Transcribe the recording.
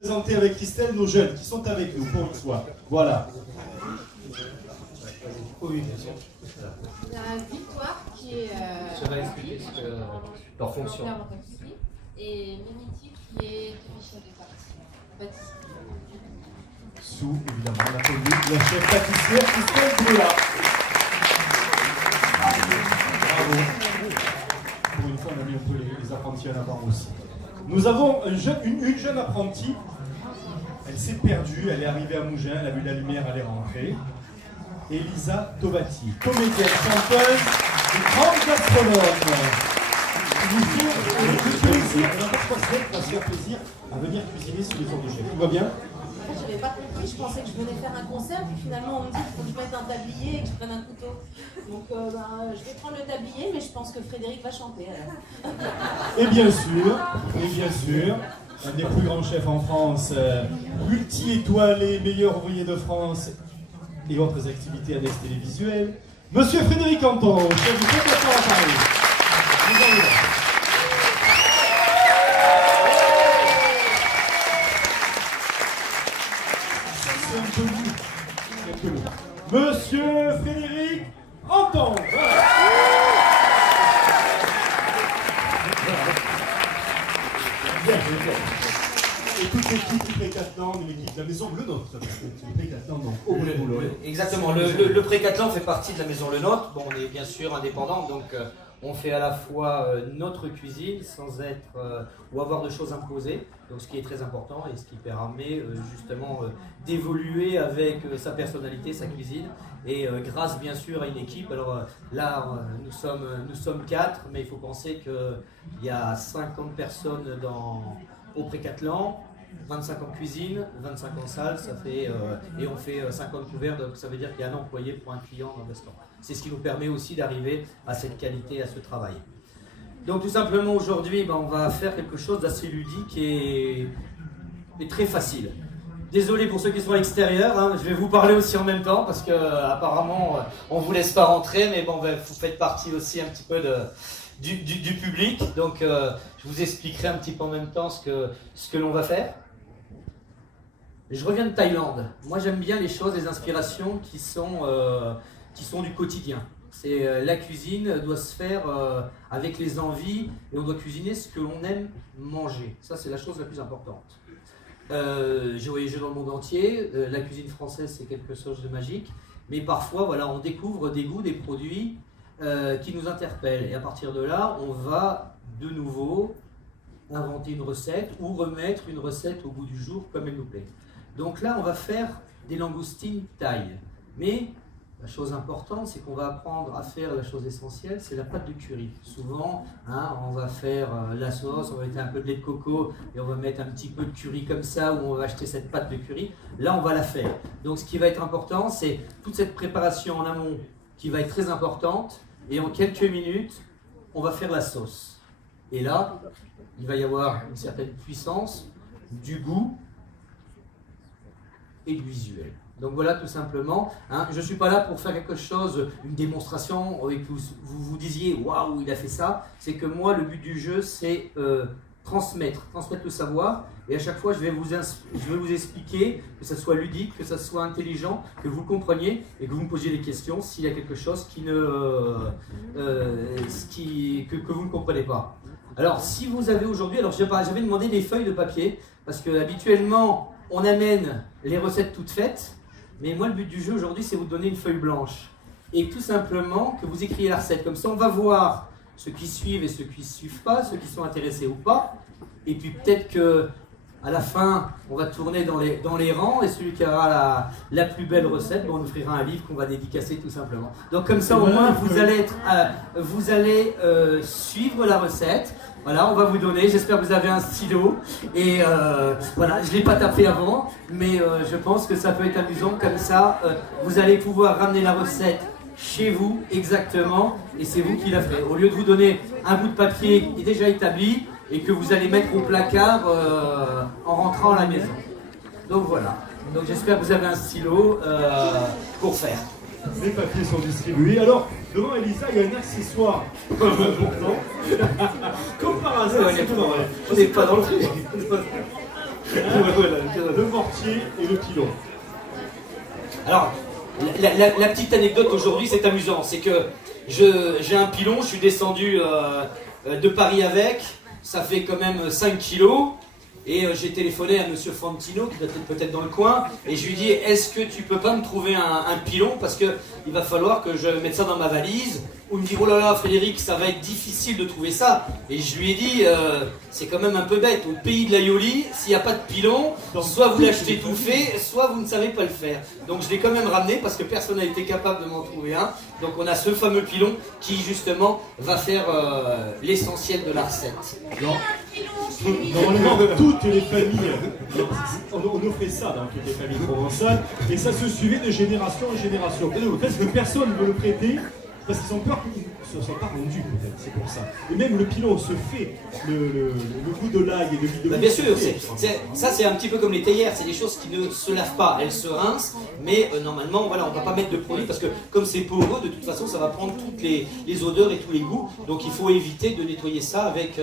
Présenter avec Christelle nos jeunes qui sont avec nous pour une fois. Voilà. Oui, bien sûr. La Victoire qui est Ça va expliquer leur fonction. Et Mimiti qui est chef de pâtisserie. Sous, évidemment, on a connu la chef pâtissière Christelle Brouillard. Bravo. Pour une fois, on a mis un peu les apprentis en avant aussi. Nous avons une jeune apprentie. Elle s'est perdue, elle est arrivée à Mougins, elle a vu la lumière, elle est rentrée. Elisa Tovati, comédienne, chanteuse et grande gastronome. Je suis ici, on va se faire plaisir à venir cuisiner sur les fours de chef. Tout va bien? Je n'avais pas compris, je pensais que je venais faire un concert, puis finalement on me dit qu'il faut que je mette un tablier et que je prenne un couteau. Donc je vais prendre le tablier, mais je pense que Frédéric va chanter. Et bien sûr, un des plus grands chefs en France, multi-étoilé, meilleur ouvrier de France et autres activités annexes télévisuelles, Monsieur Frédéric Anton, chef du Pré-4 à Paris. Vous allez là. Monsieur Frédéric Anton. Et toute l'équipe du Pré-Catelan, l'équipe de la maison Le Nôtre, parce que le Pré-Catelan, donc au boulot. Exactement, le Pré-Catelan fait partie de la maison Le Nôtre. Bon, on est bien sûr indépendant, donc on fait à la fois notre cuisine sans être ou avoir de choses imposées, donc ce qui est très important et ce qui permet justement d'évoluer avec sa personnalité, sa cuisine, et grâce bien sûr à une équipe. Alors là, nous sommes 4, mais il faut penser qu'il y a 50 personnes au Pré-Catelan, 25 en cuisine, 25 en salle, ça fait, et on fait 50 couverts, donc ça veut dire qu'il y a un employé pour un client dans le restaurant. C'est ce qui nous permet aussi d'arriver à cette qualité, à ce travail. Donc tout simplement aujourd'hui, on va faire quelque chose d'assez ludique et très facile. Désolé pour ceux qui sont à l'extérieur, hein, je vais vous parler aussi en même temps parce que apparemment on vous laisse pas rentrer, mais bon, vous faites partie aussi un petit peu du public, donc je vous expliquerai un petit peu en même temps ce que l'on va faire. Je reviens de Thaïlande. Moi j'aime bien les choses, les inspirations qui sont du quotidien. La cuisine doit se faire avec les envies et on doit cuisiner ce que l'on aime manger. Ça c'est la chose la plus importante. J'ai voyagé dans le monde entier, la cuisine française c'est quelque chose de magique, mais parfois voilà, on découvre des goûts, des produits qui nous interpellent et à partir de là on va de nouveau inventer une recette ou remettre une recette au goût du jour comme elle nous plaît. Donc là on va faire des langoustines thaï, mais la chose importante, c'est qu'on va apprendre à faire la chose essentielle, c'est la pâte de curry. Souvent, on va faire la sauce, on va mettre un peu de lait de coco et on va mettre un petit peu de curry comme ça, ou on va acheter cette pâte de curry. Là, on va la faire. Donc, ce qui va être important, c'est toute cette préparation en amont qui va être très importante. Et en quelques minutes, on va faire la sauce. Et là, il va y avoir une certaine puissance, du goût et du visuel. Donc voilà tout simplement, je ne suis pas là pour faire quelque chose, une démonstration et que vous disiez waouh il a fait ça. C'est que moi le but du jeu c'est transmettre le savoir et à chaque fois je vais vous expliquer que ça soit ludique, que ça soit intelligent, que vous compreniez et que vous me posiez des questions s'il y a quelque chose que vous ne comprenez pas. Alors si vous avez aujourd'hui, alors j'avais demandé des feuilles de papier parce que habituellement on amène les recettes toutes faites. Mais moi, le but du jeu aujourd'hui, c'est vous donner une feuille blanche. Et tout simplement, que vous écrivez la recette. Comme ça, on va voir ceux qui suivent et ceux qui ne suivent pas, ceux qui sont intéressés ou pas. Et puis peut-être qu'à la fin, on va tourner dans les rangs. Et celui qui aura la plus belle recette, on offrira un livre qu'on va dédicacer tout simplement. Donc comme ça, au moins, vous allez suivre la recette. Voilà, on va vous donner, j'espère que vous avez un stylo et voilà, je ne l'ai pas tapé avant, mais je pense que ça peut être amusant comme ça, vous allez pouvoir ramener la recette chez vous exactement et c'est vous qui la ferez. Au lieu de vous donner un bout de papier qui est déjà établi et que vous allez mettre au placard en rentrant à la maison. Donc voilà, donc j'espère que vous avez un stylo pour faire. Les papiers sont distribués. Alors, devant Elisa, il y a un accessoire important. Comme par hasard, on n'est pas dans le truc. Le mortier et le pilon. Alors, la petite anecdote aujourd'hui, c'est amusant. C'est que j'ai un pilon, je suis descendu de Paris avec, ça fait quand même 5 kilos. Et j'ai téléphoné à monsieur Fantino, qui doit être peut-être dans le coin, et je lui ai dit, est-ce que tu peux pas me trouver un pilon, parce qu'il va falloir que je mette ça dans ma valise. Ou il me dit, oh là là Frédéric, ça va être difficile de trouver ça. Et je lui ai dit, c'est quand même un peu bête, au pays de l'aioli, s'il n'y a pas de pilon, soit vous l'achetez tout fait, soit vous ne savez pas le faire. Donc je l'ai quand même ramené, parce que personne n'a été capable de m'en trouver un. Donc on a ce fameux pilon qui justement va faire l'essentiel de la recette. Normalement, toutes les familles, on offrait ça dans toutes les familles provençales, et ça se suivait de génération en génération. Parce que personne ne veut le prêter, parce qu'ils ont peur qu'il ne soit pas rendu, peut-être, c'est pour ça. Et même le pilon se fait, le goût de l'ail et de l'huile d'olive. Bien sûr, ça c'est un petit peu comme les théières, c'est des choses qui ne se lavent pas, elles se rincent, mais normalement, voilà, on ne va pas mettre de produit, parce que comme c'est poreux, de toute façon, ça va prendre toutes les odeurs et tous les goûts, donc il faut éviter de nettoyer ça avec...